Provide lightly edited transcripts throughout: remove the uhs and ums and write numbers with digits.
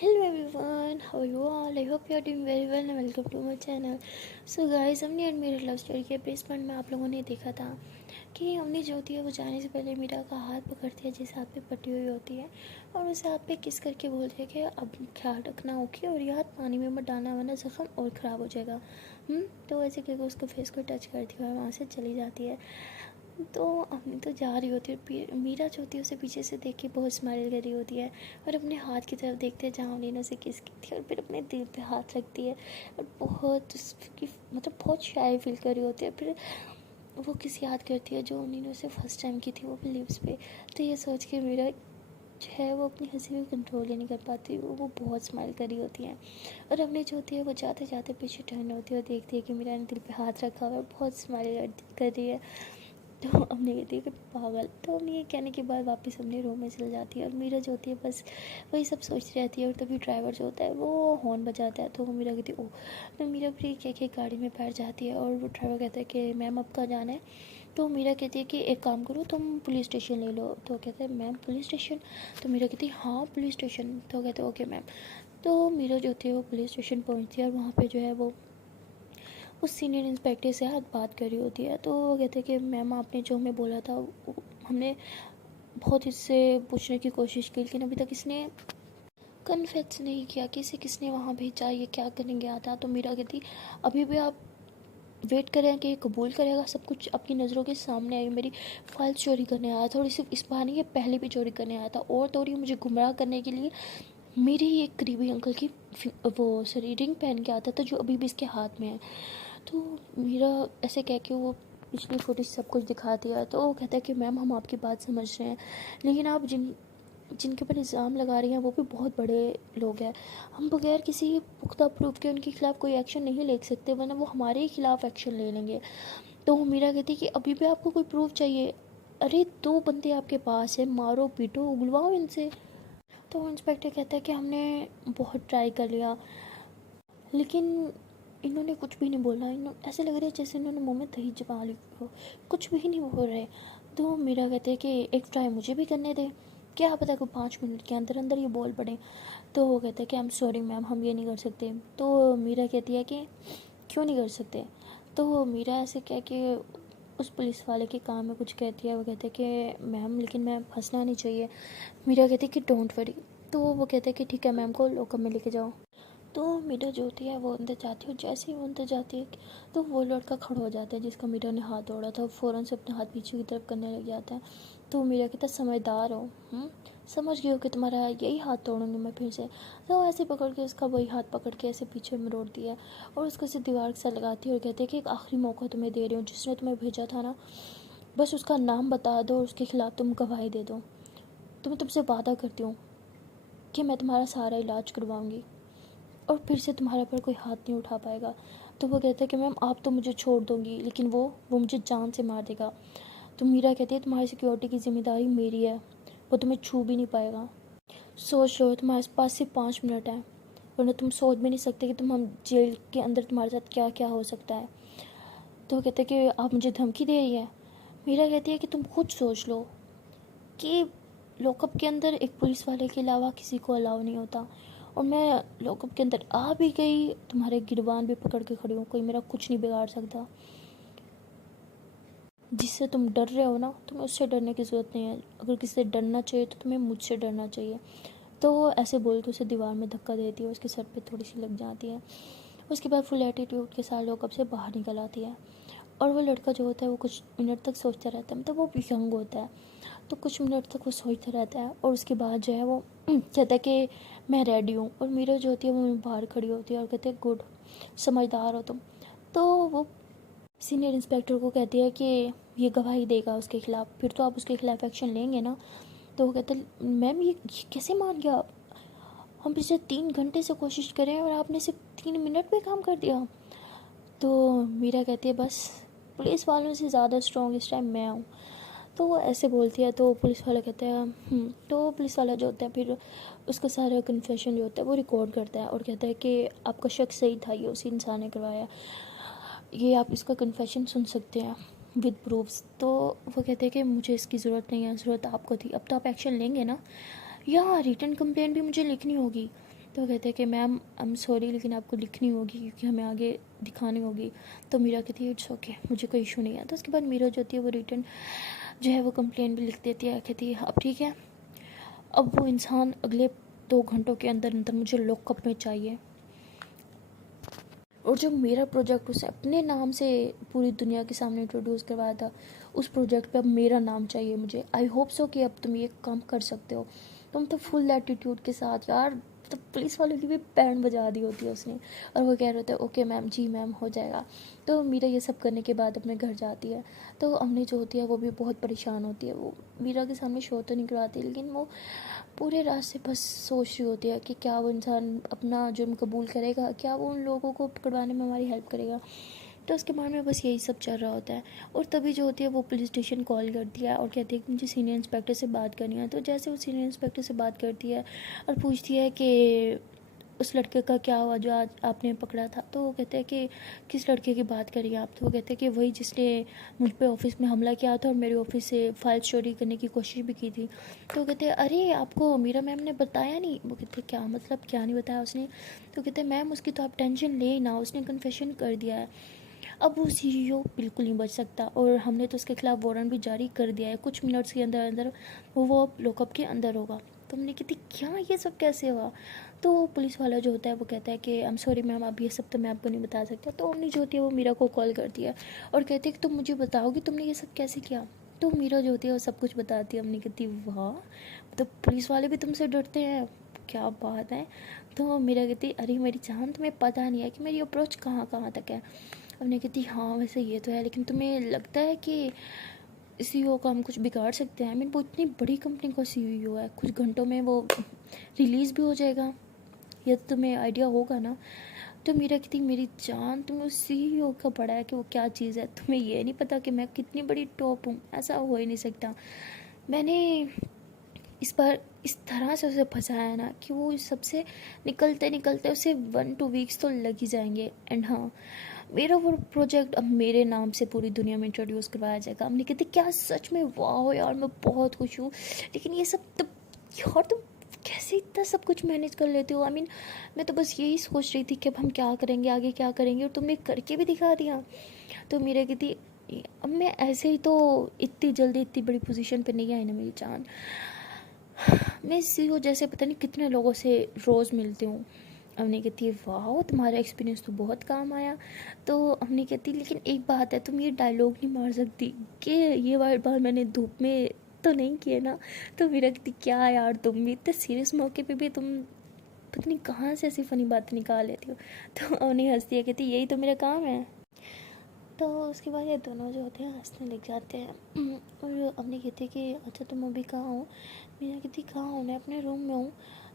Hello everyone, how are you all? I hope you are doing very well and welcome to my channel. So guys, हमने admiral love story के basement में आप लोगों ने देखा था कि अम्मी जो होती है वो जाने से पहले मीरा का हाथ पकड़ती है जिस हाथ पे पट्टी हुई होती है और उसे हाथ पे किस करके बोलती है कि अब ख्याल रखना ओके और ये हाथ पानी में मत डालना वरना ज़ख्म और ख़राब हो जाएगा। तो ऐसे करके उसको फेस को टच करती है और वहाँ से चली जाती है। तो अम्मी तो जा रही होती है, मीरा जो होती है उसे पीछे से देख के बहुत स्माइल कर रही होती है और अपने हाथ की तरफ देखते हैं जहाँ उन्होंने उसे किस की थी और फिर अपने दिल पे हाथ रखती है और बहुत उसकी बहुत शाय फील कर रही होती है। फिर वो किस याद करती है जो उन्होंने उसे फर्स्ट टाइम की थी, वो भी लिप्स पे। तो ये सोच के मीरा जो है वो अपनी हंसी को कंट्रोल ही नहीं कर पाती, वो बहुत स्माइल कर रही होती है और अपने जो होती है वो जाते जाते पीछे टर्न होती है और देखती है कि मीरा ने दिल पे हाथ रखा हुआ है, बहुत स्माइल कर रही है। तो हमने कहती है कि पागल। तो हमने ये कहने के बाद वापस अपने रूम में चल जाती है और मीरा जो होती है बस वही सब सोचती रहती है और तभी ड्राइवर जो होता है वो हॉर्न बजाता है। तो वो मीरा कहती है ओह। तो मीरा फिर कह के गाड़ी में बैठ जाती है और वो ड्राइवर कहता है कि मैम अब कहाँ जाना है। तो मीरा कहती है कि एक काम करो तुम पुलिस स्टेशन ले लो। तो कहते हैं मैम पुलिस स्टेशन। तो मीरा कहती है हाँ पुलिस स्टेशन। तो कहते हैं ओके मैम। तो मीरा जो होती है वो पुलिस स्टेशन पहुँचती है और वहाँ पर जो है वो उस सीनियर इंस्पेक्टर से हाथ बात कर रही होती है। तो वो कहते हैं कि मैम आपने जो हमें बोला था हमने बहुत इससे पूछने की कोशिश की लेकिन अभी तक इसने कन्फेस नहीं किया कि इसे किसने वहाँ भेजा, ये क्या करने गया था। तो मीरा कहती अभी भी आप वेट करें कि ये कबूल करेगा सब कुछ। आपकी नज़रों के सामने आई, मेरी फाइल चोरी करने आया था और सिर्फ इस बहाने ये पहले भी चोरी करने आया था और तो और ये मुझे गुमराह करने के लिए मेरे ही एक करीबी अंकल की वो सॉरी रिंग पहन के आता था जो अभी भी इसके हाथ में है। तो मेरा ऐसे कह के वो पिछली फुटेज सब कुछ दिखा दिया। तो वो कहता है कि मैम हम आपकी बात समझ रहे हैं लेकिन आप जिनके ऊपर इल्ज़ाम लगा रही हैं वो भी बहुत बड़े लोग हैं। हम बगैर किसी पुख्ता प्रूफ के उनके खिलाफ़ कोई एक्शन नहीं ले सकते वरना वो हमारे ही खिलाफ़ एक्शन ले लेंगे। तो वो मीरा कहती है कि अभी भी आपको कोई प्रूफ चाहिए। अरे 2 बंदे आपके पास है, मारो पीटो उगलवाओ इनसे। तो इंस्पेक्टर कहता है कि हमने बहुत ट्राई कर लिया लेकिन इन्होंने कुछ भी नहीं बोला। ऐसे लग रहा है जैसे इन्होंने मुंह में दही जमा ली हो, कुछ भी नहीं बोल रहे। तो मीरा कहते हैं कि एक ट्राई मुझे भी करने दे, क्या पता को 5 मिनट के अंदर अंदर ये बोल पड़े। तो वो कहते हैं कि आई एम सॉरी मैम हम ये नहीं कर सकते। तो मीरा कहती है कि क्यों नहीं कर सकते। तो मीरा ऐसे कह के उस पुलिस वाले के काम में कुछ कहती है। वो कहते हैं कि मैम लेकिन मैं फंसना नहीं चाहिए। मीरा कहती है कि डोंट वरी। तो वो कहते हैं कि ठीक है मैम को लोकल में लेके जाओ। तो मीरा जो होती है वो अंदर जाती है और जैसे ही वो अंदर जाती है तो वो लड़का खड़ा हो जाता है जिसका मीरा ने हाथ तोड़ा था, फ़ौरन से अपना हाथ पीछे की तरफ करने लग जाता है। तो मीरा कहता है समझदार हो, समझ गई हो कि तुम्हारा यही हाथ तोड़ूंगी मैं फिर से। तो ऐसे पकड़ के उसका वही हाथ पकड़ के ऐसे पीछे मरोड़ दिया और उसको ऐसे दीवार के साथ लगाती है और कहती है कि एक आखिरी मौका तुम्हें दे रही हूँ, जिसने तुम्हें भेजा था ना बस उसका नाम बता दो और उसके खिलाफ़ तुम गवाही दे दो। तो मैं तुमसे वादा करती हूँ कि मैं तुम्हारा सारा इलाज करवाऊँगी और फिर से तुम्हारे पर कोई हाथ नहीं उठा पाएगा। तो वो कहता है कि मैम आप तो मुझे छोड़ दोगी लेकिन वो मुझे जान से मार देगा। तो मीरा कहती है तुम्हारी सिक्योरिटी की ज़िम्मेदारी मेरी है, वो तुम्हें छू भी नहीं पाएगा। सोच लो तुम्हारे पास सिर्फ 5 मिनट है वरना तुम सोच भी नहीं सकते कि तुम हम जेल के अंदर तुम्हारे साथ क्या क्या हो सकता है। तो वो कहते हैं कि आप मुझे धमकी दे रही है। मीरा कहती है कि तुम खुद सोच लो कि लॉकअप के अंदर एक पुलिस वाले के अलावा किसी को अलाउ नहीं होता और मैं लॉकअप के अंदर आ भी गई, तुम्हारे गिरबान भी पकड़ के खड़ी हूँ, कोई मेरा कुछ नहीं बिगाड़ सकता। जिससे तुम डर रहे हो ना तुम्हें उससे डरने की ज़रूरत नहीं है, अगर किसी से डरना चाहिए तो तुम्हें मुझसे डरना चाहिए। तो वो ऐसे बोल के उसे दीवार में धक्का देती है, उसके सर पे थोड़ी सी लग जाती है। उसके बाद फुल एटीट्यूड के साथ लॉकअप से बाहर निकल आती है और वो लड़का जो होता है वो कुछ मिनट तक सोचता रहता है, मतलब वो भी यंग होता है तो कुछ मिनट तक वो सोचता रहता है और उसके बाद जो है वो कहता है कि मैं रेडी हूँ। और मीरा जो होती है वो बाहर खड़ी होती है और कहते हैं गुड, समझदार हो तुम। तो वो सीनियर इंस्पेक्टर को कहती है कि ये गवाही देगा उसके खिलाफ़, फिर तो आप उसके खिलाफ़ एक्शन लेंगे ना। तो वो कहते हैं मैम ये कैसे मान गया आप, हम पिछले 3 घंटे से कोशिश करें और आपने सिर्फ 3 मिनट में काम कर दिया। तो मीरा कहती है बस पुलिस वालों से ज़्यादा स्ट्रॉन्ग इस टाइम मैं हूँ। तो वो ऐसे बोलती है तो पुलिस वाला कहता है तो पुलिस वाला जो होता है फिर उसका सारा कन्फेशन जो होता है वो रिकॉर्ड करता है और कहता है कि आपका शक सही था, ये उसी इंसान ने करवाया, ये आप इसका कन्फेशन सुन सकते हैं विद प्रूफ्स। तो वो कहते हैं कि मुझे इसकी ज़रूरत नहीं है, ज़रूरत आपको थी, अब तो आप एक्शन लेंगे ना, या रिटर्न कंप्लेंट भी मुझे लिखनी होगी। तो वो कहते हैं कि मैम आई एम सॉरी, लेकिन आपको लिखनी होगी क्योंकि हमें आगे दिखानी होगी। तो मीरा कहती है इट्स ओके, मुझे कोई इशू नहीं है। तो उसके बाद मीरा जो होती है वो रिटर्न जो है वो कंप्लेंट भी लिख देती है, कहती है अब ठीक है, अब वो इंसान अगले 2 घंटों के अंदर अंदर मुझे लॉकअप में चाहिए। और जो मेरा प्रोजेक्ट उसे अपने नाम से पूरी दुनिया के सामने इंट्रोड्यूस करवाया था, उस प्रोजेक्ट पे अब मेरा नाम चाहिए मुझे। आई होप सो कि अब तुम ये काम कर सकते हो। तुम तो फुल एटीट्यूड के साथ यार, तो पुलिस वालों की भी बैंड बजा दी होती है उसने। और वो कह रहे थे ओके मैम, जी मैम, हो जाएगा। तो मीरा ये सब करने के बाद अपने घर जाती है। तो अम्मी जो होती है वो भी बहुत परेशान होती है। वो मीरा के सामने शो तो नहीं करवाती, लेकिन वो पूरे रास्ते बस सोच रही होती है कि क्या वो इंसान अपना जुर्म कबूल करेगा, क्या वो उन लोगों को पकड़वाने में हमारी हेल्प करेगा। तो उसके मन में बस यही सब चल रहा होता है। और तभी जो होती है वो पुलिस स्टेशन कॉल करती है और कहती है कि मुझे सीनियर इंस्पेक्टर से बात करनी है। तो जैसे वो सीनियर इंस्पेक्टर से बात करती है और पूछती है कि उस लड़के का क्या हुआ जो आज आपने पकड़ा था। तो वो कहते हैं कि किस लड़के की बात करिए आप। तो वो कहते हैं कि वही जिसने मुझ पे ऑफिस में हमला किया था और मेरे ऑफिस से फाइल चोरी करने की कोशिश भी की थी। तो वो कहते हैं अरे आपको मीरा मैम ने बताया नहीं। वो कहते क्या मतलब, क्या नहीं बताया उसने। तो कहते हैं मैम उसकी तो आप टेंशन ले ही ना, उसने कन्फेशन कर दिया है। अब वो सीईओ बिल्कुल नहीं बच सकता और हमने तो उसके खिलाफ वारंट भी जारी कर दिया है। कुछ मिनट्स के अंदर अंदर वो लॉकअप के अंदर होगा। तो हमने कहती क्या ये सब कैसे हुआ। तो पुलिस वाला जो होता है वो कहता है कि आई एम सॉरी मैम, अब ये सब तो मैं आपको नहीं बता सकता। तो अम्मी जो होती है वो मीरा को कॉल करती है और कहती है कि तुम मुझे बताओगी तुमने ये सब कैसे किया। तो मीरा जो होती है वो सब कुछ बताती है। अम्मी कहती वाह, तो पुलिस वाले भी तुमसे डरते हैं, क्या बात है। तो मीरा कहती अरे मेरी जान, तुम्हें पता नहीं है कि मेरी अप्रोच कहाँ कहाँ तक है। हमने कहती हाँ वैसे ये तो है, लेकिन तुम्हें लगता है कि सीईओ का हम कुछ बिगाड़ सकते हैं। आई मीन वो इतनी बड़ी कंपनी का सीईओ है, कुछ घंटों में वो रिलीज़ भी हो जाएगा, ये तो तुम्हें आइडिया होगा ना। तो मेरा कहती मेरी जान, तुम्हें उस सीईओ का पड़ा है कि वो क्या चीज़ है, तुम्हें ये नहीं पता कि मैं कितनी बड़ी टॉप हूँ। ऐसा हो ही नहीं सकता। मैंने इस बार इस तरह से उसे फंसाया है ना कि वो इस सबसे निकलते निकलते उसे 1-2 वीक्स तो लग ही जाएंगे। एंड हाँ, मेरा वो प्रोजेक्ट अब मेरे नाम से पूरी दुनिया में इंट्रोड्यूस करवाया जाएगा। हमने कहते क्या सच में, वाह यार मैं बहुत खुश हूँ। लेकिन ये सब तो यार तुम कैसे इतना सब कुछ मैनेज कर लेते हो। आई मीन मैं तो बस यही सोच रही थी कि अब हम क्या करेंगे, आगे क्या करेंगे, और तुमने करके भी दिखा दिया। तो मेरा कहती अब मैं ऐसे ही तो इतनी जल्दी इतनी बड़ी पोजीशन पे नहीं आई ना मेरी जान। मैं इसी को जैसे पता नहीं कितने लोगों से रोज़ मिलती हूँ। हमने कहती है वाह तुम्हारा एक्सपीरियंस तो बहुत काम आया। तो हमने कहती लेकिन एक बात है, तुम ये डायलॉग नहीं मार सकती कि ये बात मैंने धूप में तो नहीं किए ना। तो मेरा कहती क्या यार, तुम भी इतने सीरियस मौके पे भी तुम पता नहीं कहाँ से ऐसी फ़नी बातें निकाल लेती हो। तो उन्हें हंसती है, कहती यही तो मेरा काम है। तो उसके बाद ये दोनों जो होते हैं हंसने लग जाते हैं। और अम्मी कहती है कि अच्छा तुम अभी कहाँ हो। मैं कहती कहाँ हूँ, मैं अपने रूम में हूँ।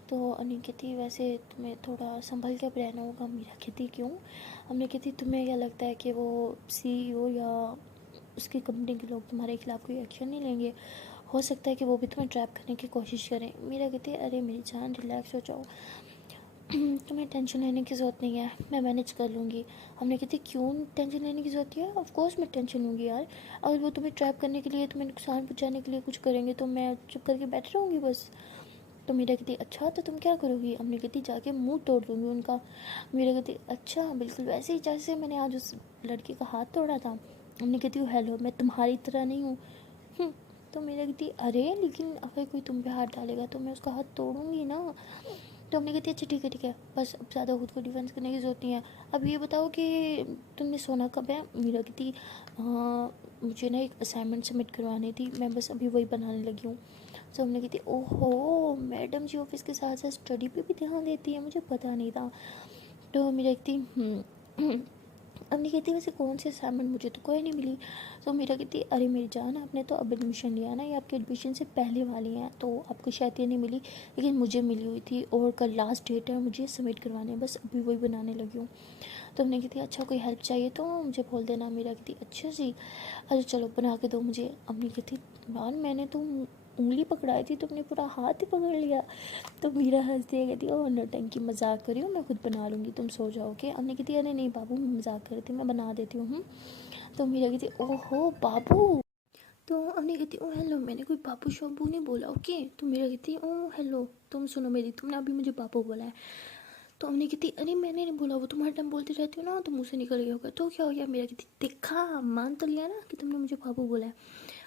तो अम्मी कहती वैसे तुम्हें थोड़ा संभल के रहना होगा। मीरा कहती क्यों। हमने कहती तुम्हें क्या लगता है कि वो सीईओ या उसकी कंपनी के लोग तुम्हारे खिलाफ़ कोई एक्शन नहीं लेंगे। हो सकता है कि वो भी तुम्हें ट्रैप करने की कोशिश करें। मीरा कहती है अरे मेरी जान रिलैक्स हो जाओ, तुम्हें टेंशन लेने की ज़रूरत नहीं है, मैं मैनेज कर लूँगी। हमने कहती क्यों टेंशन लेने की ज़रूरत है, ऑफ कोर्स मैं टेंशन लूँगी यार। अगर वो तुम्हें ट्रैप करने के लिए, तुम्हें नुकसान पहुँचाने के लिए कुछ करेंगे तो मैं चुप करके बैठ रहूँगी बस। तो मीरा कहती अच्छा तो तुम क्या करोगी। हमने कहती जाके मुंह तोड़ दूँगी उनका। मीरा कहती अच्छा बिल्कुल वैसे ही जैसे मैंने आज उस लड़के का हाथ तोड़ा था। हमने कहती हूँ हेलो, मैं तुम्हारी तरह नहीं हूँ। तो मेरा कहती अरे लेकिन अगर कोई तुम पे हाथ डालेगा तो मैं उसका हाथ तोड़ूंगी ना। तो हमने कहती अच्छा ठीक है, बस अब ज़्यादा खुद को डिफेंस करने की ज़रूरत नहीं है। अब ये बताओ कि तुमने सोना कब है। मीरा कहती मुझे ना एक असाइनमेंट सबमिट करवानी थी, मैं बस अभी वही बनाने लगी हूँ। तो हमने कहती ओहो मैडम जी ऑफिस के साथ साथ स्टडी पे भी ध्यान देती है, मुझे पता नहीं था। तो मीरा कहती अब नहीं कहती वैसे कौन सी असाइनमेंट, मुझे तो कोई नहीं मिली। तो मेरा कहती अरे मेरी जान आपने तो अब एडमिशन लिया ना, ये आपके एडमिशन से पहले वाली हैं तो आपको शायद ये नहीं मिली, लेकिन मुझे मिली हुई थी और कल लास्ट डेट है, मुझे सबमिट करवाने हैं, बस अभी वही बनाने लगी हूँ। तो हमने कहती अच्छा कोई हेल्प चाहिए तो मुझे बोल देना। मेरा कहती अच्छा जी, अच्छा चलो बना के दो मुझे। हमने कहती यार मैंने तो उंगली पकड़ाई थी, तुमने पूरा हाथ ही पकड़ लिया। तो मीरा हंसती है, कहती ओह नौटंकी, मजाक करी हूँ, मैं खुद बना लूँगी, तुम सो जाओगे। हमने कहती अरे नहीं बाबू मैं मजाक कर रही थी, मैं बना देती हूँ। तो मीरा कहती ओहो बाबू। तो अम्मी कहती ओ हेलो, मैंने कोई बाबू शाबू नहीं बोला, ओके। तो मेरा कहती ओ हेलो, तुम सुनो मेरी, तुमने अभी मुझे बाबू बोला है। तो हमने कहती अरे मैंने नहीं बोला, वो तुम हर टाइम बोलती रहती हो ना, तो मुँह से निकल गया होगा। तो क्या हो गया, मेरा कहती देखा, मान तो लिया ना कि तुमने मुझे बाबू बोला है।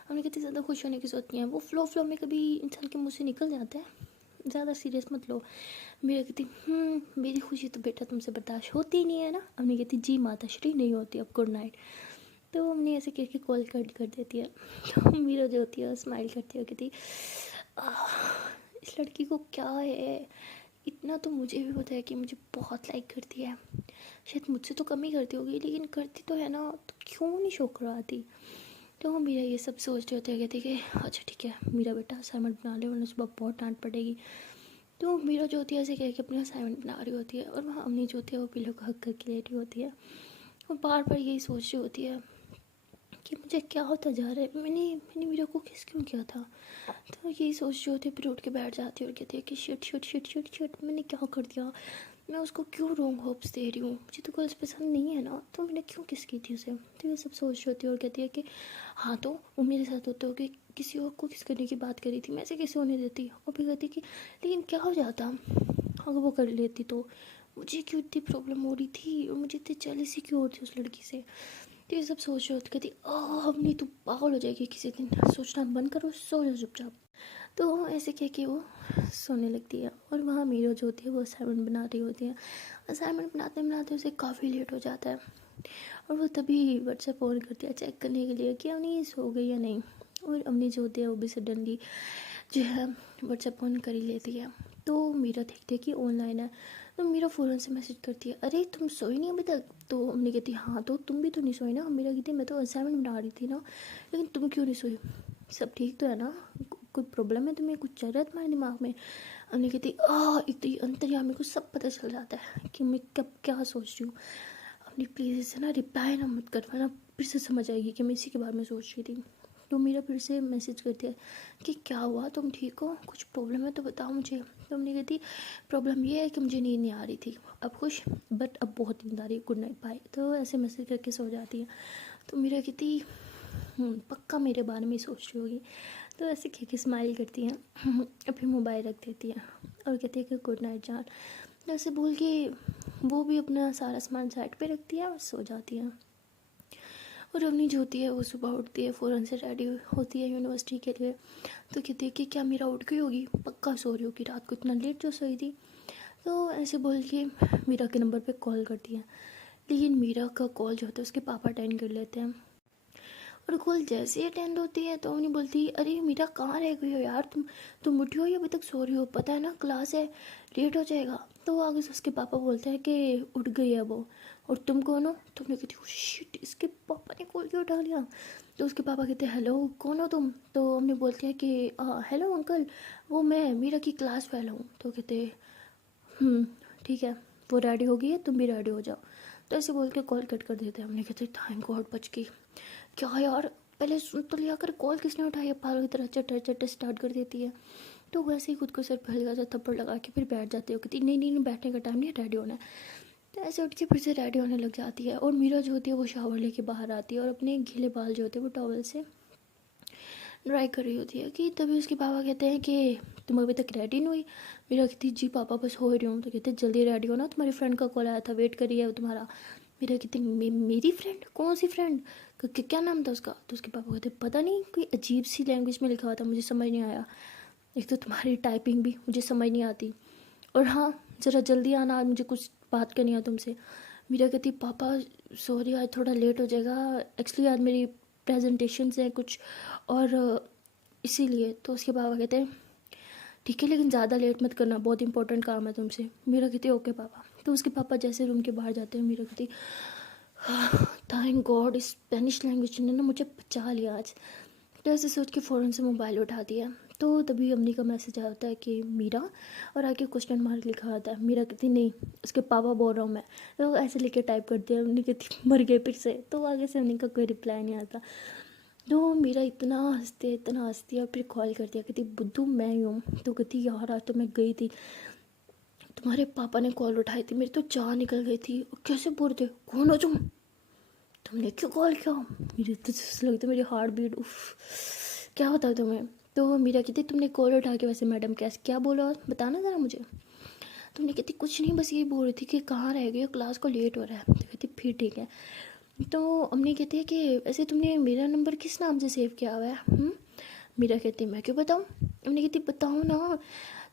हमने कहती ज़्यादा खुश होने की जरूरत नहीं है, वो फ्लो में कभी इंसान के मुँह से निकल जाता है, ज़्यादा सीरियस मत लो। मेरा कहती मेरी खुशी तो बेटा तुमसे बर्दाश्त होती ही नहीं है ना। हमने कहती जी माता श्री, नहीं होती, अब गुड नाइट। तो हमने ऐसे करके कॉल कट कर देती है। तो मीरा जो होती है स्माइल करती है, कहती "आह, इस लड़की को क्या है, इतना तो मुझे भी पता है कि मुझे बहुत लाइक करती है, शायद मुझसे तो कम ही करती होगी, लेकिन करती तो है ना, तो क्यों नहीं शो करवाती। तो मीरा ये सब सोच रहे होते हैं, कहती कि अच्छा ठीक है मीरा बेटा असाइनमेंट बना ले, वरना सुबह बहुत डांट पड़ेगी। तो मीरा जो होती है ऐसे कह के अपनी असाइनमेंट बना रही होती है, और वहाँ अम्मी जो होती है वो पिलो को हक करके लेटी होती है, और बार बार यही सोच रही होती है कि मुझे क्या होता जा रहा है, मैंने मैंने मीरा को किस क्यों किया था। तो यही सोच रही होती है, फिर उठ के बैठ जाती है और कहती है कि shit shit shit shit shit, मैंने क्या कर दिया, मैं उसको क्यों रॉन्ग होप्स दे रही हूँ, मुझे तो गर्ल्स पसंद नहीं है ना, तो मैंने क्यों किस की थी उसे। तो ये सब सोच रही होती है और कहती है कि हाँ तो वो मेरे साथ होता हो कि किसी और को किस करने की बात करी थी, मैं ऐसे कैसे होने देती। और फिर कहती कि लेकिन क्या हो जाता अगर वो कर लेती, तो मुझे क्यों इतनी प्रॉब्लम हो रही थी, और मुझे इतनी जेलसी क्यों होती उस लड़की से। तो ये सब सोच रही होती, कहती अब नहीं, तू पागल हो जाएगी किसी दिन, सोचना बंद करो, सो जाओ चुपचाप। तो ऐसे कह के वो सोने लगती है, और वहाँ मीरा जो होती है वो असाइनमेंट बना रही होती है। असाइनमेंट बनाते बनाते उसे काफ़ी लेट हो जाता है, और वो तभी व्हाट्सएप ऑन करती है चेक करने के लिए कि अवनी सो गई या नहीं। और अवनी जो होती है वो भी सडनली जो है व्हाट्सएप ऑन कर ही लेती है। तो मीरा देखती है कि ऑनलाइन है, तो मीरा फ़ौरन से मैसेज करती है अरे तुम सोई नहीं अभी तक। तो अम्मी कहती हाँ तो तुम भी तो नहीं सोई ना। मीरा कहती मैं तो असाइनमेंट बना रही थी ना, लेकिन तुम क्यों नहीं सोई, सब ठीक तो है ना, कोई प्रॉब्लम है तुम्हें, कुछ चल रहा है तुम्हारे दिमाग में। अम्मी कहती एक तो ये अंतर्यामी को सब पता चल जाता है कि मैं कब क्या सोच रही हूँ। अपनी प्लीज़ इसे ना रिप्लाई ना मत कर, वरना फिर से समझ आएगी कि मैं इसी के बारे में सोच रही थी। तो मीरा फिर से मैसेज करती है कि क्या हुआ, तुम ठीक हो, कुछ प्रॉब्लम है तो बताओ मुझे। तो हमने कहती प्रॉब्लम ये है कि मुझे नींद नहीं आ रही थी, अब खुश, बट अब बहुत नींद आ रही है, गुड नाइट बाय। तो ऐसे मैसेज करके सो जाती है। तो मीरा कहती पक्का मेरे बारे में ही सोच रही होगी। तो ऐसे कह के स्माइल करती हैं अभी मोबाइल रख देती है और कहती है कि गुड नाइट जान। तो ऐसे बोल के वो भी अपना सारा सामान साइड पे रखती है और सो जाती है। और अवनी जो होती है वो सुबह उठती है, फ़ौरन से रेडी होती है यूनिवर्सिटी के लिए। तो कहती है कि क्या मीरा उठ गई होगी, पक्का सो रही होगी, रात को इतना लेट जो सोई थी। तो ऐसे बोल के मीरा के नंबर पे कॉल करती है, लेकिन मीरा का कॉल जो होता है उसके पापा अटेंड कर लेते हैं। और कॉल जैसे ही अटेंड होती है तो उन्हें बोलती है अरे मीरा कहाँ रह गई हो यार, तुम उठी हो या अभी तक सो रही हो, पता है ना क्लास है, लेट हो जाएगा। तो आगे से उसके पापा बोलते हैं कि उठ गई है वो, और तुम कौन हो। तुमने कहती हो शिट, इसके पापा ने कॉल क्यों उठा लिया। तो उसके पापा कहते हैं हेलो कौन हो तुम। तो हमने बोलते हैं कि हेलो अंकल, वो मैं मीरा की क्लास फेल हूँ। तो कहते ठीक है, वो रेडी हो गई है, तुम भी रेडी हो जाओ। तो ऐसे बोल के कॉल कट कर देते हैं। हमने कहते थैंक गॉड बच गई। क्या यार, पहले सुन तो लिया कर, कॉल किसने उठाया, पागल की तरह चटर चटर स्टार्ट कर देती है। तो वैसे ही खुद को सर पर हल्का सा थप्पड़ लगा के फिर बैठ जाती है, कहती नहीं नहीं नहीं, बैठने का टाइम नहीं है, रेडी होना है। तो ऐसे उठ के फिर से रेडी होने लग जाती है। और मीरा जो होती है वो शावर लेके बाहर आती है और अपने गीले बाल जो होते हैं वो टॉवल से ड्राई कर रही होती है। कि तभी उसके पापा कहते हैं कि तुम अभी तक रेडी नहीं हुई। मीरा कहती जी पापा बस हो रही हूँ। तो कहते जल्दी रेडी हो ना, तुम्हारी फ्रेंड का कॉल आया था, वेट कर रही है तुम्हारा। मेरा कहती मेरी फ्रेंड, कौन सी फ्रेंड, क्या नाम था उसका। तो उसके पापा कहते पता नहीं, कोई अजीब सी लैंग्वेज में लिखा हुआ था, मुझे समझ नहीं आया, एक तो तुम्हारी टाइपिंग भी मुझे समझ नहीं आती, और हाँ ज़रा जल्दी आना, आज मुझे कुछ बात करनी है तुमसे। मीरा कहती पापा सॉरी आज थोड़ा लेट हो जाएगा, एक्चुअली आज मेरी प्रेजेंटेशन है कुछ, और इसीलिए। तो उसके पापा कहते हैं ठीक है लेकिन ज़्यादा लेट मत करना, बहुत इंपॉर्टेंट काम है तुमसे। मीरा कहती ओके पापा। तो उसके पापा जैसे रूम के बाहर जाते हैं, मीरा कहती थैंक गॉड इस स्पेनिश लैंग्वेज ने ना मुझे बचा लिया आज। तो ऐसे सोच के फ़ौरन से मोबाइल उठा दिया। तो तभी अम्मी का मैसेज आता है कि मीरा, और आगे क्वेश्चन मार्क लिखा आता है। मीरा कहती नहीं उसके पापा बोल रहा हूँ मैं। तो ऐसे लेके टाइप करती है। अम्मी कहती मर गए फिर से। तो आगे से अम्मी का कोई रिप्लाई नहीं आता। तो मीरा इतना हंसती है, और फिर कॉल कर दिया, कहती बुद्धू मैं ही हूँ। तो कहती यार आज तो मैं गई थी, तुम्हारे पापा ने कॉल उठाई थी, मेरी तो जान निकल गई थी। कैसे बोल रहे कौन हो तुम। तुमने क्यों कॉल किया? मेरी तो लगता मेरी हार्ट बीट उफ, क्या होता है तुम्हें? तो मीरा कहती तुमने कॉल उठा के वैसे मैडम कैसे क्या बोला बताना ज़रा मुझे। तुमने कहती कुछ नहीं, बस यही बोल रही थी कि कहाँ रह गई हो, क्लास को लेट हो रहा है। तो कहती फिर ठीक है। तो अम्मी कहती है कि वैसे तुमने मेरा नंबर किस नाम से सेव किया हुआ है? मीरा कहती मैं क्यों बताऊँ? अम्मी कहती बताओ ना।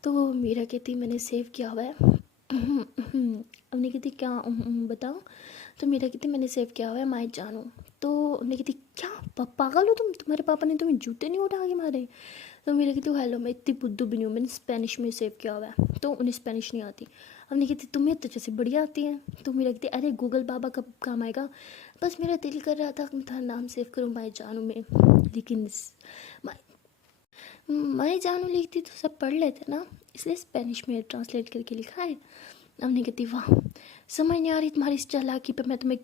तो मीरा कहती मैंने सेव किया हुआ है। अम्मी कहती क्या बताओ। तो मीरा कहती मैंने सेव किया हुआ है माई जानू। तो अम्मी कहती क्या पागल हो तुम, तुम्हारे पापा ने तुम्हें जूते नहीं उठा के मारे? तो मीरा कहती हेलो मैं इतनी बुद्धू भी नहीं हूँ, मैंने स्पेनिश में सेव किया हुआ है। तो उन्हें स्पेनिश नहीं आती। अम्मी कहती तुम्हें तो जैसे बढ़िया आती है। तो मीरा कहती अरे गूगल बाबा कब काम आएगा, बस मेरा दिल कर रहा था तुम्हारा नाम सेव करूँ माई जानू में, लेकिन मैं जानू लिखती तो सब पढ़ लेते ना, इसलिए स्पेनिश में ट्रांसलेट करके लिखा है। हमने कहती वाह समझ नहीं आ रही तुम्हारी इस चालाकी पे मैं तुम्हें।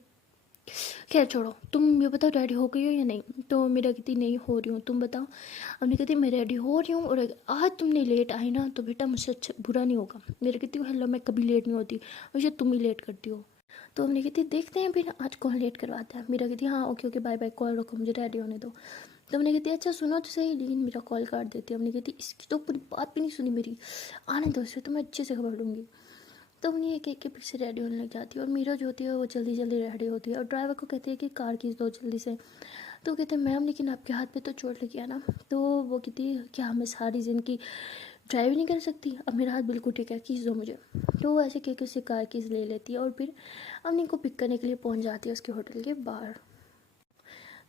खैर छोड़ो, तुम ये बताओ रेडी हो गई हो या नहीं? तो मेरा कहती नहीं हो रही हूँ, तुम बताओ। हमने कहती मैं रेडी हो रही हूँ, और आज तुमने लेट आई ना तो बेटा मुझसे अच्छा बुरा नहीं होगा। मेरे कहती हूँ हेलो मैं कभी लेट नहीं होती, वैसे तुम ही लेट करती हो। तो हमने कहती देखते हैं फिर आज कौन लेट करवाता है। मेरा कहती हाँ okay okay bye bye, call रखो मुझे रेडी होने दो। तो हमने कहती अच्छा सुनो तो सही, लेकिन मेरा कॉल काट देती है। हमने कहती इसकी तो पूरी बात भी नहीं सुनी मेरी, आने दो इसे तो मैं अच्छे से खबर लूँगी। तो हमने एक एक के पीछे रेडी होने लग जाती है, और मीरा जो होती है वो जल्दी जल्दी रेडी होती है, और ड्राइवर को कहती है कि कार कीज दो जल्दी से। तो कहते हैं मैम लेकिन आपके हाथ पे तो चोट लगी है ना। तो वो कहती है क्या मैं सारी ज़िंदगी ड्राइव नहीं कर सकती? अब मेरा हाथ बिल्कुल ठीक है, कीज दो मुझे। तो वो ऐसे कह के उससे कार कीज ले लेती है, और फिर अम्मी को पिक करने के लिए पहुंच जाती है उसके होटल के बाहर।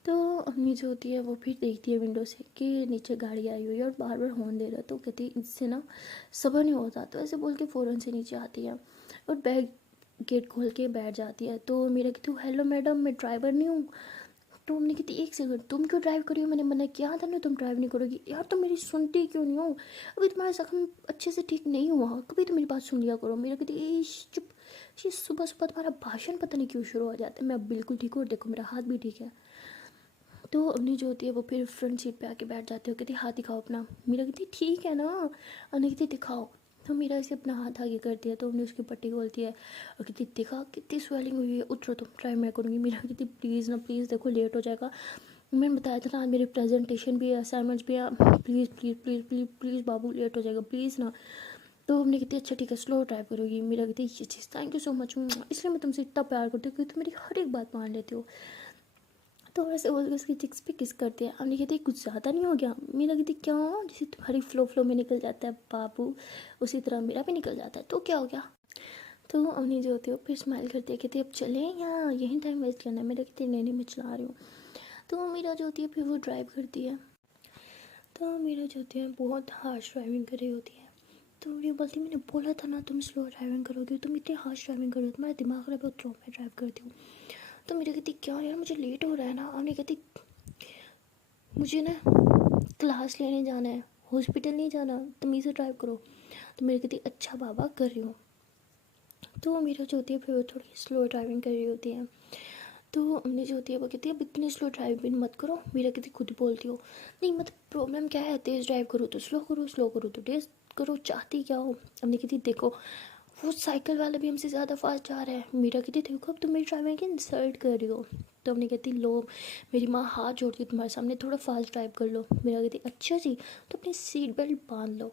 तो अम्मी जो होती है वो फिर देखती है विंडो से कि नीचे गाड़ी आई हुई है और बार बार हॉर्न दे रहा है। तो कहती है इससे ना सब्र नहीं होता। तो ऐसे बोल के फ़ौरन से नीचे आती है और बैग गेट खोल के बैठ जाती है। तो मेरा कहती हूँ हेलो मैडम मैं ड्राइवर नहीं हूँ। तो हमने कहती एक सेकंड तुम क्यों ड्राइव करी हो, मैंने मना किया था ना तुम ड्राइव नहीं करोगी। यार तुम मेरी सुनती क्यों नहीं हो, अभी तुम्हारा जख्म अच्छे से ठीक नहीं हुआ, कभी तो मेरी बात सुन लिया करो। मेरा कहती चुप, ये सुबह सुबह तुम्हारा भाषण पता नहीं क्यों शुरू हो जाता है। मैं अब बिल्कुल ठीक हूँ और देखो मेरा हाथ भी ठीक है। तो अवनी जो होती है वो फिर फ्रंट सीट पे आके बैठ जाती है, कहती हाथ दिखाओ अपना। मीरा कहती ठीक है ना, अवनी कहती दिखाओ। तो मीरा इसे अपना हाथ आगे करती है, तो उन्हें उसकी पट्टी खोलती है और कहती देखा कितनी स्वेलिंग हुई है, उतरो तुम ट्राई मैं करूँगी। मीरा कहती प्लीज़ ना प्लीज़, देखो लेट हो जाएगा, मैंने बताया था ना मेरी प्रेजेंटेशन भी है असाइनमेंट्स भी है, please please please please please बाबू लेट हो जाएगा प्लीज़ ना। तो हमने कहती अच्छा ठीक है स्लो ड्राइव करोगी। मीरा कहती ये चीज़ थैंक यू सो मच, इसलिए मैं तुमसे इतना प्यार करती हूँ क्योंकि तुम मेरी हर एक बात मान लेती हो। तो वैसे बोल के उसकी चिक्स पे किस करती है। हमने कहती कुछ ज़्यादा नहीं हो गया? मीरा कहती क्यों, जैसे तुम्हारी फ्लो फ्लो में निकल जाता है बाबू उसी तरह मेरा भी निकल जाता है, तो क्या हो गया? तो अवनी जो होती है वो फिर स्माइल करती है, कहती अब चलें या यहीं टाइम वेस्ट करना है? मेरा कहती नहीं नहीं मैं चला रही हूँ। तो मीरा जो होती है फिर वो ड्राइव करती है। तो मीरा जो होती है बहुत हार्श ड्राइविंग कर रही होती है। तो ये बोलती मैंने बोला था ना तुम स्लो ड्राइविंग करोगे, तुम इतनी हार्श ड्राइविंग करो, तुम्हारा दिमाग खराब है, उतरो मैं ड्राइव करती हूँ। तो मेरी कहती क्या यार मुझे लेट हो रहा है ना। हमने कहती मुझे ना क्लास लेने जाना है, हॉस्पिटल नहीं जाना, तमीज़ से ड्राइव करो। तो मेरी कहती अच्छा बाबा कर रही हूँ। तो मेरा जो होती है फिर वो थोड़ी स्लो ड्राइविंग कर रही होती है। तो हमने जो होती है वो कहती है अब इतनी स्लो ड्राइविंग मत करो। मेरा कहती खुद ही बोलती हो नहीं मतलब प्रॉब्लम क्या है, तेज़ ड्राइव करो तो स्लो करो, स्लो करो तो तेज़ करो, चाहती क्या हो? हमने कहती देखो वो साइकिल वाला भी हमसे ज़्यादा फास्ट जा रहा है। मेरा कहती देखो अब तुम मेरी ड्राइविंग की इंसल्ट कर रही हो। तो हमने कहती लो मेरी माँ हाथ जोड़ती तुम्हारे सामने, थोड़ा फास्ट ड्राइव कर लो। मेरा कहती अच्छा जी तो अपनी सीट बेल्ट बांध लो।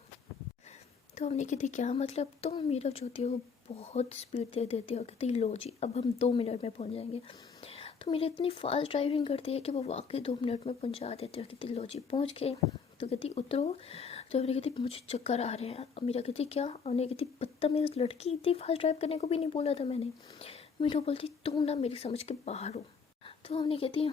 तो हमने कहती क्या मतलब? तो मेरा जो होती है वो बहुत स्पीड दे देती है और कहती लो जी अब हम 2 मिनट में पहुंच जाएंगे। तो मेरी इतनी फास्ट ड्राइविंग करती है कि वो वाकई 2 मिनट में पहुंचा देती है। कहती लो जी पहुंच गए। तो कहती उतरो। तो मेरी कहती मुझे चक्कर आ रहे हैं। अब मेरा कहती क्या? उन्हें कहती बदतमीज़ लड़की, इतनी फास्ट ड्राइव करने को भी नहीं बोला था मैंने। मीरा बोलती तुम ना मेरी समझ के बाहर हो। तो हमने कहती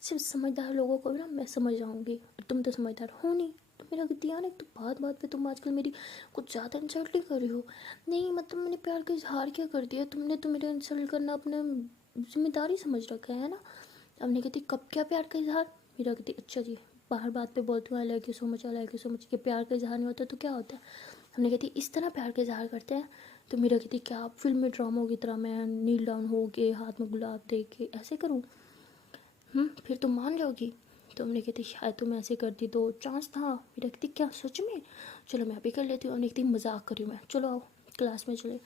सिर्फ समझदार लोगों को भी ना मैं समझ जाऊँगी, तुम तो समझदार हो नहीं। तो मेरा कहती यार एक तो बात बात पे तुम आजकल मेरी कुछ ज़्यादा इंसल्ट नहीं कर रही हो? नहीं मतलब मैंने प्यार का इजहार क्या कर दिया, तुमने तो मेरा इंसल्ट करना अपना जिम्मेदारी समझ रखा है ना। हमने कहती कब क्या प्यार का इजहार? मेरा कहती अच्छा जी बाहर बात पे बोलती हूँ I like you so much, I like you so much, कि प्यार का इजहार नहीं होता तो क्या होता है? हमने कहती इस तरह प्यार का इजहार करते हैं। तो मेरा कहती क्या आप फिल्म में ड्रामों की तरह मैं नील डाउन हो के हाथ में गुलाब दे के ऐसे करूँ? फिर तुम मान जाओगी? तो हमने कहती शायद तुम ऐसे करती तो चांस था। मेरा कहती क्या सच में? चलो मैं अभी कर लेती हूँ। हमने कहती मजाक करी मैं, चलो आओ क्लास में चले।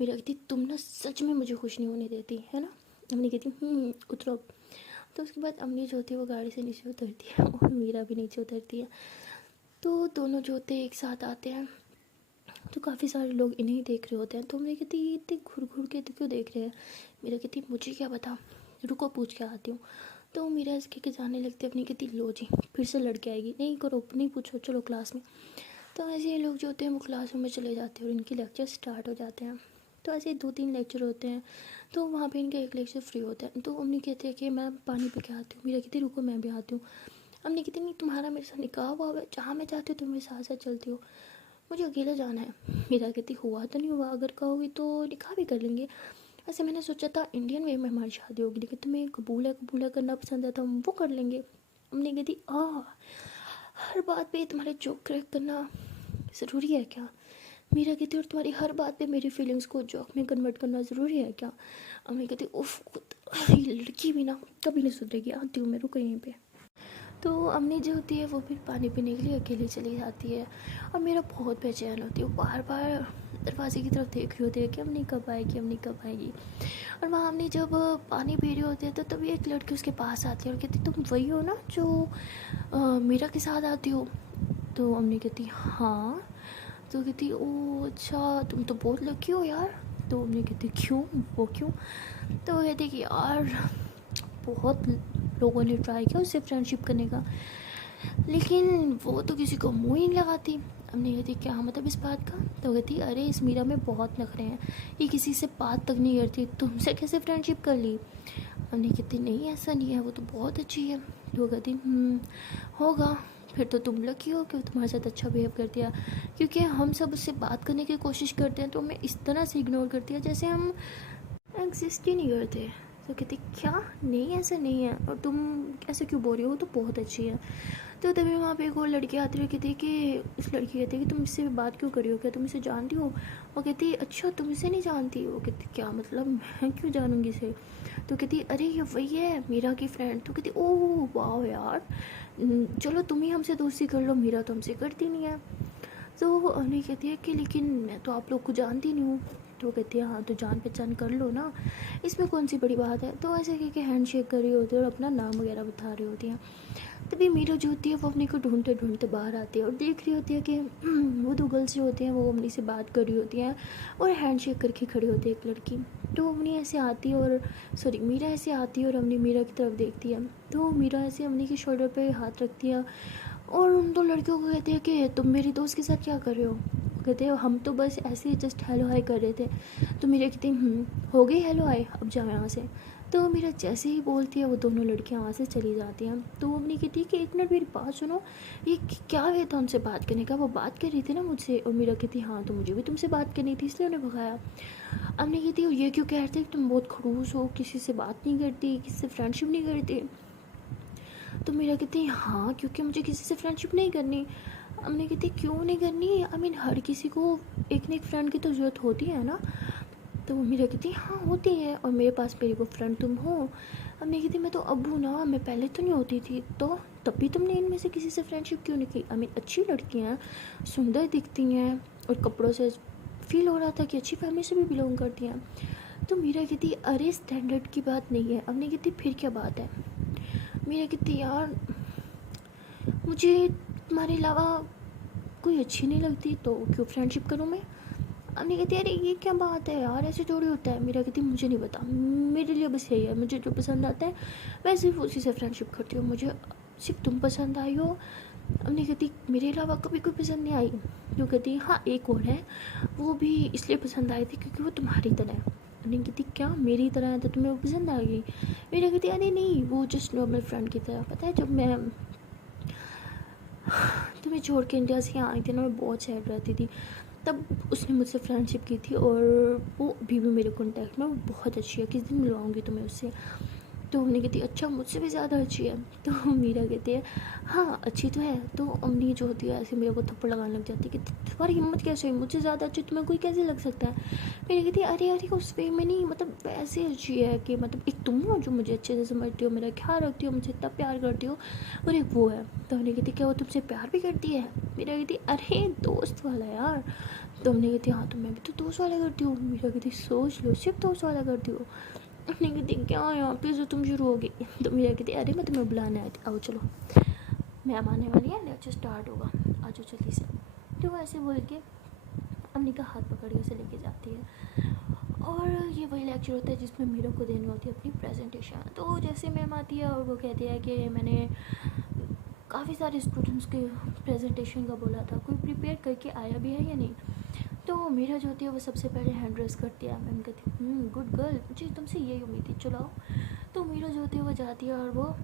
मेरा कहती तुम ना सच में मुझे खुश नहीं होने देती है ना। अम्मी कहती उतरो। तो उसके बाद अम्मी जो होती है वो गाड़ी से नीचे उतरती है और मीरा भी नीचे उतरती है। तो दोनों जो होते हैं एक साथ आते हैं। तो काफ़ी सारे लोग इन्हें ही देख रहे होते हैं। तो मेरी कहती ये इतने घूर घूर के क्यों देख रहे हैं। मेरा कहती मुझे क्या पता, रुको पूछ के आती हूँ। तो मेरा इसके के जाने लगते अपनी कहती लो जी फिर से लड़के आएगी, नहीं करो नहीं पूछो चलो क्लास में। तो ऐसे ये लोग जो होते हैं वो क्लासरूम में चले जाते हैं और इनके लेक्चर स्टार्ट हो जाते हैं। तो ऐसे 2-3 लेक्चर होते हैं। तो वहाँ पे इनका एक लेक्चर फ्री होता है। तो अम्मी कहती है कि मैं पानी पी के आती हूँ। मेरा कहती रुको मैं भी आती हूँ। अम्मी कहती नहीं तुम्हारा मेरे साथ निकाह हुआ है, जहाँ मैं चाहती हूँ तुम मेरे साथ साथ चलती हो, मुझे अकेला जाना है। मेरा कहती हुआ तो नहीं हुआ, अगर कहोगी तो निकाह भी कर लेंगे। ऐसे मैंने सोचा था इंडियन वे में हमारी शादी होगी, लेकिन तुम्हें कबूल है करना पसंद है तो हम वो कर लेंगे। हमने कहती हर बात पे तुम्हारे जोक क्रैक करना ज़रूरी है क्या। मेरा कहती और तुम्हारी हर बात पे मेरी फीलिंग्स को जोक में कन्वर्ट करना ज़रूरी है क्या। हमने कहती उफ ये लड़की भी ना कभी नहीं सुधरेगी, आती हूँ मैं, रुको यहीं पे। तो अम्मी जो होती है वो फिर पानी पीने के लिए अकेली चली जाती है और मेरा बहुत बेचैन होती है। वो बार बार दरवाजे की तरफ देख रही होती है कि अम्मी कब आएगी, अम्मी कब आएगी। और वहाँ अम्मी जब पानी पी रही होती है तो तभी एक लड़की उसके पास आती है और कहती तुम वही हो ना जो मीरा के साथ आती हो। तो अम्मी कहती हाँ। तो कहती ओ अच्छा तुम तो बहुत लकी हो यार। तो अम्मी कहती क्यों, वो क्यों। तो वो कहती कि यार बहुत लोगों ने ट्राई किया उससे फ्रेंडशिप करने का, लेकिन वो तो किसी को मुँह ही नहीं लगाती। हमने कहती क्या मतलब इस बात का। तो कहती अरे इस मीरा में बहुत नखरे हैं, ये किसी से बात तक नहीं करती, तुमसे कैसे फ्रेंडशिप कर ली। हमने कहती नहीं ऐसा नहीं है, वो तो बहुत अच्छी है। तो कहती होगा, फिर तो तुम लकी हो कि तुम्हारे साथ अच्छा बिहेव कर दिया, क्योंकि हम सब उससे बात करने की कोशिश करते हैं तो हमें इस तरह से इग्नोर करती है जैसे हम एग्जिस्ट ही नहीं करते। तो कहती क्या नहीं ऐसा नहीं है, और तुम ऐसे क्यों बोल रही हो, तो बहुत अच्छी है। तो तभी वहाँ पे एक और लड़की आती है, कहती है कि उस लड़की कहती है कि तुम इससे बात क्यों कर रही हो, क्या तुम इसे जानती हो। वो कहती है अच्छा तुम इसे नहीं जानती। वो कहती क्या मतलब मैं क्यों जानूँगी इसे। तो कहती अरे ये वही है मीरा की फ्रेंड। तो कहती ओह वाह यार, चलो तुम ही हमसे दोस्ती कर लो, मीरा तो हमसे करती नहीं है। तो उन्हें कहती है कि लेकिन मैं तो आप लोग को जानती नहीं हूँ। तो कहती है हाँ तो जान पहचान कर लो ना, इसमें कौन सी बड़ी बात है। तो ऐसे कह के हैंड शेक कर रही होती है और अपना नाम वगैरह बता रही होती हैं। तभी मीरा जो होती है वो अपने को ढूंढते ढूंढते बाहर आती है और देख रही होती है कि वो 2 गर्ल्स जो होती हैं वो अम्मी से बात कर रही होती हैं और हैंड शेक करके खड़ी होती है एक लड़की। तो अम्मी ऐसे आती है और सॉरी मीरा ऐसे आती है और अम्मी मीरा की तरफ देखती है। तो मीरा ऐसे अम्मी के शोल्डर पे हाथ रखती है और उन 2 लड़कियों को कहती है कि तुम मेरी दोस्त के साथ क्या कर रहे हो। कहते हैं हम तो बस ऐसे ही जस्ट हेलो हाई कर रहे थे। तो मेरे कहती हो गई हेलो हाई, अब जाओ यहाँ से। तो मेरा जैसे ही बोलती है वो दोनों लड़कियाँ वहाँ से चली जाती हैं। तो वो अपनी कहती है कि 1 मिनट मेरी बात सुनो, ये क्या है था उनसे बात करने का, वो बात कर रही थी ना मुझसे। और मेरा कहती हाँ तो मुझे भी तुमसे बात करनी थी इसलिए उन्हें भगाया। अब नहीं कहती ये क्यों कह रहे थे कि तुम बहुत खड़ूस हो, किसी से बात नहीं करती, किसी से फ्रेंडशिप नहीं करती। तो मेरा कहती हाँ क्योंकि मुझे किसी से फ्रेंडशिप नहीं करनी। हमने कहती क्यों नहीं करनी, आई मीन हर किसी को एक ना एक फ्रेंड की तो ज़रूरत होती है ना। तो वो मेरा कहती हाँ होती है, और मेरे पास मेरी वो फ्रेंड तुम हो। हमने कहती मैं तो अब हूँ ना, मैं पहले तो नहीं होती थी। तो तब भी तुमने इनमें से किसी से फ्रेंडशिप क्यों नहीं की। आई मीन अच्छी लड़कियाँ हैं, सुंदर दिखती हैं और कपड़ों से फील हो रहा था कि अच्छी फैमिली से भी बिलोंग करती हैं। तो मेरा कहती अरे स्टैंडर्ड की बात नहीं है। अब नहीं कहती फिर क्या बात है। मेरा कहती यार मुझे तुम्हारे अलावा कोई अच्छी नहीं लगती तो क्यों फ्रेंडशिप करूँ मैं। अन्नी कहती अरे ये क्या बात है यार, ऐसे थोड़ी होता है। मेरा कहती मुझे नहीं पता, मेरे लिए बस यही है, मुझे जो पसंद आता है मैं सिर्फ उसी से फ्रेंडशिप करती हूँ, मुझे सिर्फ तुम पसंद आई हो। अन्नी कहती मेरे अलावा कभी कोई पसंद नहीं आई। जो कहती हाँ एक और है, वो भी इसलिए पसंद आई थी क्योंकि वो तुम्हारी तरह है। अन्नी कहती क्या मेरी तरह है तो तुम्हें वो पसंद आ गई। मेरा कहती अरे नहीं वो जस्ट नॉर्मल फ्रेंड की तरह। पता है जब मैं तुम्हें छोड़ के इंडिया से यहाँ आई थी ना, मैं बहुत सैड रहती थी, तब उसने मुझसे फ्रेंडशिप की थी और वो अभी भी मेरे कॉन्टैक्ट में, वो बहुत अच्छी है, किस दिन मिलवाऊंगी तुम्हें उससे। तो अम्मी कहती अच्छा मुझसे भी ज़्यादा अच्छी है। तो मीरा कहती है हाँ अच्छी तो है। तो अम्मी जो होती है ऐसे मेरे को थप्पड़ लगाने लग जाती है कि तुम्हारी हिम्मत कैसे हुई, मुझसे ज़्यादा अच्छी तुम्हें कोई कैसे लग सकता है। मेरी कहती है अरे अरे उस वे में नहीं, मतलब वैसे अच्छी है कि मतलब एक तुम हो जो मुझे अच्छे से समझती हो, मेरा ख्याल रखती हो, मुझे इतना प्यार करती हो, और एक वो है। तो हमने कहती क्या वो तुमसे प्यार भी करती है। मेरा कहती अरे दोस्त वाला यार। तो हमने कहती हाँ तो मैं भी तो दोस्त वाला करती हूँ। मेरा कहती सोच लो सिर्फ दोस्त वाला करती हो। हमने कहती क्या यहाँ पे जो तुम शुरू हो गई। तो मीरा कहती अरे मैं तुम्हें बुलाने आई थी, आओ चलो मैम आने वाली है, लेक्चर स्टार्ट होगा, आ जाओ जल्दी से। तो ऐसे बोल के अम्मी का हाथ पकड़ के उसे लेके जाती है। और ये वही लेक्चर होता है जिसमें मीरा को देनी होती है अपनी प्रेजेंटेशन। तो जैसे मैम आती है और वो कहती है कि मैंने काफ़ी सारे स्टूडेंट्स के प्रेजेंटेशन का बोला था, कोई प्रिपेयर करके आया भी है या नहीं। तो मीरा जो होती है वो सबसे पहले हैंड रेस करती है। मैम कहती है गुड गर्ल, मुझे तुमसे यही उम्मीद थी, चलो। तो मीरा जो होती है वो जाती है और वो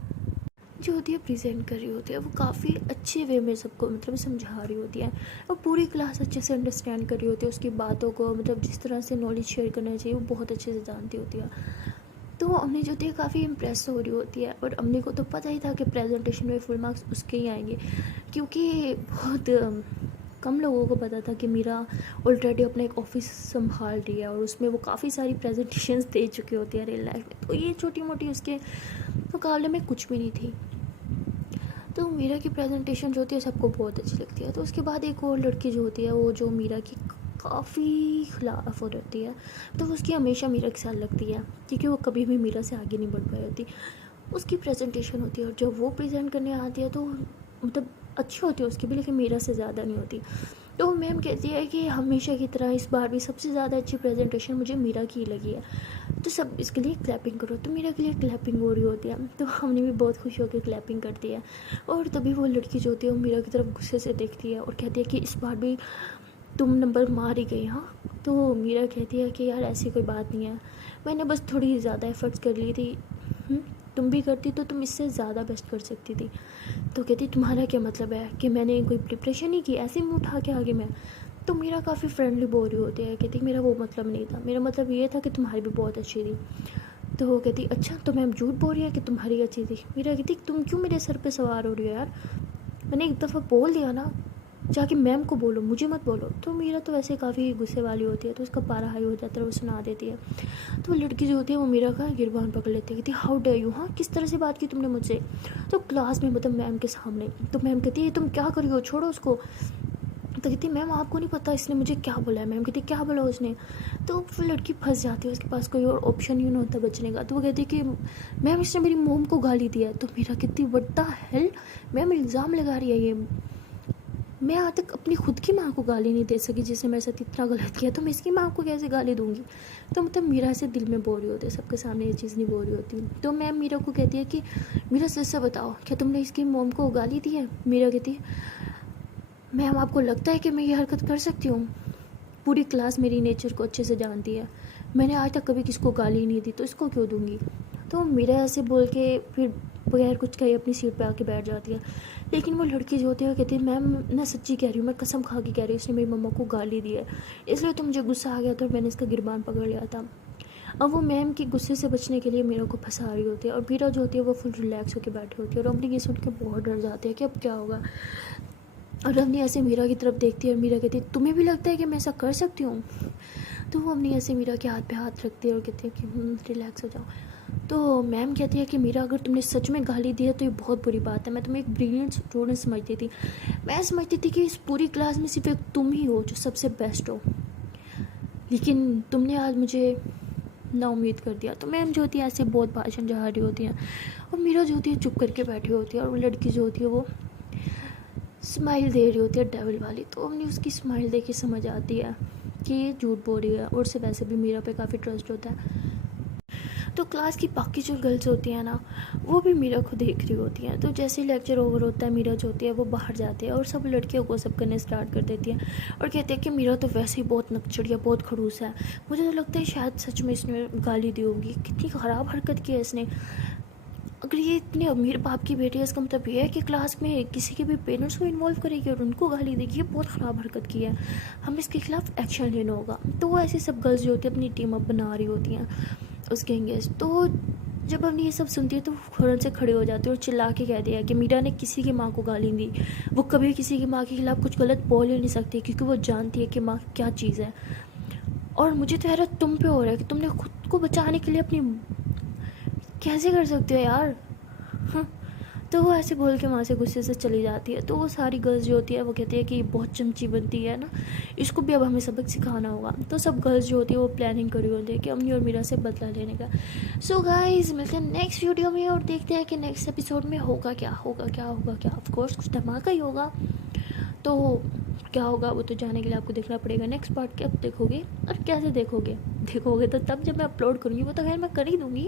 जो होती है प्रेजेंट कर रही होती है। वो काफ़ी अच्छे वे में सबको मतलब समझा रही होती है और पूरी क्लास अच्छे से अंडरस्टैंड कर रही होती है उसकी बातों को, मतलब जिस तरह से नॉलेज शेयर करना चाहिए वो बहुत अच्छे से जानती होती है। तो अम्मी जो होती है काफ़ी इम्प्रेस हो रही होती है और अम्मी को तो पता ही था कि प्रेजेंटेशन में फुल मार्क्स उसके ही आएंगे, क्योंकि बहुत कम लोगों को पता था कि मीरा ऑलरेडी अपना एक ऑफिस संभाल रही है और उसमें वो काफ़ी सारी प्रेजेंटेशंस दे चुकी होती है रियल लाइफ में। तो ये छोटी मोटी उसके मुकाबले में कुछ भी नहीं थी। तो मीरा की प्रेजेंटेशन जो होती है सबको बहुत अच्छी लगती है। तो उसके बाद एक और लड़की जो होती है वो जो मीरा की काफ़ी खिलाफ हो रहती है, तो उसकी हमेशा मीरा के साथ लगती है क्योंकि वो कभी भी मीरा से आगे नहीं बढ़ पाई होती। उसकी प्रेजेंटेशन होती है और जब वो प्रेजेंट करने आती है तो मतलब अच्छी होती है उसकी भी, लेकिन मीरा से ज़्यादा नहीं होती। तो मैम कहती है कि हमेशा की तरह इस बार भी सबसे ज़्यादा अच्छी प्रेजेंटेशन मुझे मीरा की लगी है, तो सब इसके लिए क्लैपिंग करो। तो मीरा के लिए क्लैपिंग हो रही होती है, तो हमने भी बहुत खुश होकर क्लैपिंग करती है। और तभी वो लड़की जो होती है वो मीरा की तरफ गुस्से से देखती है और कहती है कि इस बार भी तुम नंबर मार ही गई। हाँ, तो मीरा कहती है कि यार ऐसी कोई बात नहीं है, मैंने बस थोड़ी ज़्यादा एफर्ट्स कर ली थी, तुम भी करती तो तुम इससे ज़्यादा बेस्ट कर सकती थी। तो कहती तुम्हारा क्या मतलब है कि मैंने कोई प्रिपरेशन ही की, ऐसे मुँह उठा के आगे मैं। तो मेरा काफ़ी फ्रेंडली बोल रही होती है, कहती मेरा वो मतलब नहीं था, मेरा मतलब ये था कि तुम्हारी भी बहुत अच्छी थी। तो वो कहती अच्छा तो मैम झूठ बोल रही है कि तुम्हारी अच्छी थी। मेरा कहती तुम क्यों मेरे सर पे सवार हो रही हो यार, मैंने एक दफ़ा बोल दिया ना, जाके मैम को बोलो, मुझे मत बोलो। तो मीरा तो वैसे काफ़ी गुस्से वाली होती है, तो उसका पारा हाई हो जाता है, वो सुना देती है। तो वो लड़की जो होती है वो मीरा का गिरबान पकड़ लेती है, कहती हाउ डे यू, हाँ किस तरह से बात की तुमने मुझसे, तो क्लास में मतलब मैम के सामने। तो मैम कहती है तुम क्या करी हो, छोड़ो उसको। तो कहती मैम आपको नहीं पता इसने मुझे क्या बोला है। मैम कहती क्या बोला उसने। तो वो लड़की फंस जाती है, उसके पास कोई और ऑप्शन ही नहीं होता बचने का। तो वो कहती है कि मैम इसने मेरी मोम को गाली दिया है। तो मेरा कितनी बड़ा हेल, मैम इल्ज़ाम लगा रही है ये, मैं आज तक अपनी खुद की माँ को गाली नहीं दे सकी जिसने मेरे साथ इतना गलत किया, तो मैं इसकी माँ को कैसे गाली दूंगी। तो मतलब मीरा से दिल में बोल रही होती है, सबके सामने ये चीज़ नहीं बोल रही होती। तो मैम मीरा को कहती है कि मीरा सच से बताओ क्या तुमने इसकी मोम को गाली दी है। मीरा कहती है मैम आपको लगता है कि मैं ये हरकत कर सकती हूँ, पूरी क्लास मेरी नेचर को अच्छे से जानती है, मैंने आज तक कभी किसी को गाली नहीं दी, तो इसको क्यों दूंगी। तो मीरा ऐसे बोल के फिर बगैर कुछ कहे अपनी सीट पे आके बैठ जाती है। लेकिन वो लड़की जो होती है वो कहती है मैम मैं सच्ची कह रही हूँ, मैं कसम खा के कह रही हूँ, इसने मेरी मम्मा को गाली दी है, इसलिए तो मुझे गुस्सा आ गया था और मैंने इसका गिरबान पकड़ लिया था। अब वो मैम की गुस्से से बचने के लिए मीरा को फंसा रही होती है और मीरा जो होती है वो फुल रिलैक्स होकर बैठी होती है और रमनी ये सुन के बहुत डर जाती है कि अब क्या होगा। और रमनी ऐसे मीरा की तरफ देखती है और मीरा कहती है तुम्हें भी लगता है कि मैं ऐसा कर सकती हूँ। तो वो अपनी ऐसे मीरा के हाथ पे हाथ रखती है और कहती है कि रिलैक्स हो जाओ। तो मैम कहती है कि मीरा अगर तुमने सच में गाली दी है तो ये बहुत बुरी बात है, मैं तुम्हें एक ब्रिलियंट स्टूडेंट समझती थी, मैं समझती थी कि इस पूरी क्लास में सिर्फ एक तुम ही हो जो सबसे बेस्ट हो, लेकिन तुमने आज मुझे ना उम्मीद कर दिया। तो मैम जो होती है ऐसे बहुत भाषण जहा रही होती हैं और मीरा जो होती है चुप करके बैठी होती है और वो लड़की जो होती है वो स्माइल दे रही होती है डेविल वाली। तो हमने उसकी स्माइल देख के समझ आती है कि ये झूठ बोल रही है और उससे वैसे भी मीरा पे काफ़ी ट्रस्ट होता है। तो क्लास की बाकी जो गर्ल्स होती हैं ना वो भी मीरा को देख रही होती हैं। तो जैसे ही लेक्चर ओवर होता है मीरा जो होती है वो बाहर जाती है और सब लड़कियों को सब करने स्टार्ट कर देती हैं और कहती है कि मीरा तो वैसे ही बहुत नकचड़िया बहुत खड़ूस है, मुझे तो लगता है शायद सच में इसने गाली दी होगी, कितनी ख़राब हरकत की है इसने, अगर ये इतने अमीर बाप की बेटी है इसका मतलब ये है कि क्लास में किसी के भी पेरेंट्स को इन्वॉल्व करेगी और उनको गाली देगी, ये बहुत ख़राब हरकत की है, हमें इसके खिलाफ एक्शन लेना होगा। तो वो ऐसे सब गर्ल्स जो होती है अपनी टीम अप बना रही होती हैं उसके अगेंस्ट। तो जब हमने ये सब सुनती है तो फौरन से खड़े हो जाते हैं और चिल्ला के कह दिया कि मीरा ने किसी की माँ को गाली दी, वो कभी किसी की माँ के खिलाफ कुछ गलत बोल ही नहीं सकती क्योंकि वो जानती है कि माँ क्या चीज़ है। और मुझे तो हैरत तुम पे हो रहा है कि तुमने खुद को बचाने के लिए अपनी कैसे कर सकते हो यार। तो वो ऐसे बोल के वहाँ से गुस्से से चली जाती है। तो वो सारी गर्ल्स जो होती है वो कहती है कि बहुत चमची बनती है ना, इसको भी अब हमें सबक सिखाना होगा। तो सब गर्ल्स जो होती है वो प्लानिंग करी होती है कि अम्मी और मीरा से बदला लेने का। सो गाइस मिलते हैं नेक्स्ट वीडियो में और देखते हैं कि नेक्स्ट एपिसोड में होगा क्या ऑफकोर्स कुछ धमाका ही होगा। तो क्या होगा वो तो जाने के लिए आपको देखना पड़ेगा। नेक्स्ट पार्ट कब देखोगे और कैसे देखोगे तो तब जब मैं अपलोड करूँगी, वो तो खैर मैं कर ही दूँगी।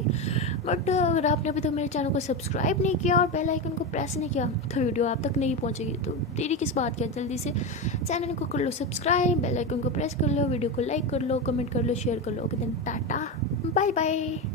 बट अगर आपने अभी तक मेरे चैनल को सब्सक्राइब नहीं किया और बेल आइकन को प्रेस नहीं किया तो वीडियो आप तक नहीं पहुँचेगी। तो देरी किस बात की, जल्दी से चैनल को कर लो सब्सक्राइब, बेल आइकन को प्रेस कर लो, वीडियो को लाइक कर लो, कमेंट कर लो, शेयर कर लो। Okay then tata bye bye.